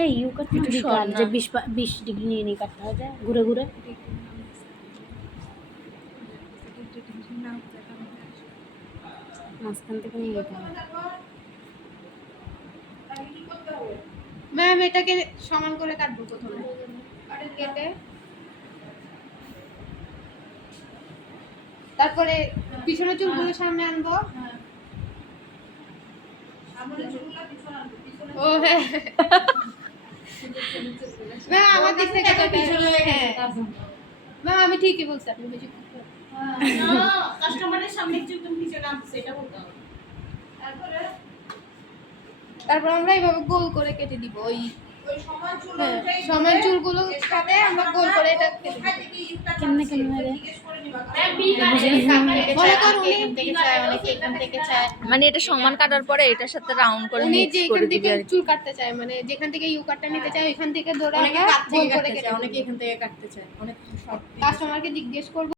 এই ইউ কাট একটু সর না। যে 20 ডিগ্রি নিয়ে নিয়ে কাটতে হয় যায় ঘুরে ঘুরে। মাঝখান থেকে নিয়ে যেতে হবে। ম্যাম এটাকে সমান করে কাটবো প্রথমে, কেটে তারপরে পিছনের চুলগুলো সামনে আনবো। ও হ্যাঁ ম্যাম আমার দিক থেকে তো পিছনে হয়ে গেছে। ম্যাম আমি ঠিকই বলছি, আপনি বেশি কাস্টমারের সামনে একদম পিছনে আনছে এটা বলতে হবে। তারপর আমরা এইভাবে গোল করে কেটে দিব। ওই সমান চুলগুলো সাথে আমরা গোল করে এটা কেটে দিব। কেমনে কেমনে রে? মনে করুন এখান থেকে চায়, অনেকে এখান থেকে চায়। মানে এটা সমান কাটার পরে এটার সাথে রাউন্ড করে উনি মিক্স যে করে এখান দিবি থেকে আর কি। চুল কাটতে চায়, মানে যেখান থেকে ইউ কাটটা নিতে চায় ওইখান থেকে ধরে অনেকে আমরা কাট থেকে গোল করে কাটতে কেটে চায়, দিব। অনেকে এখান থেকে কাটতে চায়, অনেক শর্ট। কাস্টমারকে জিজ্ঞেস করব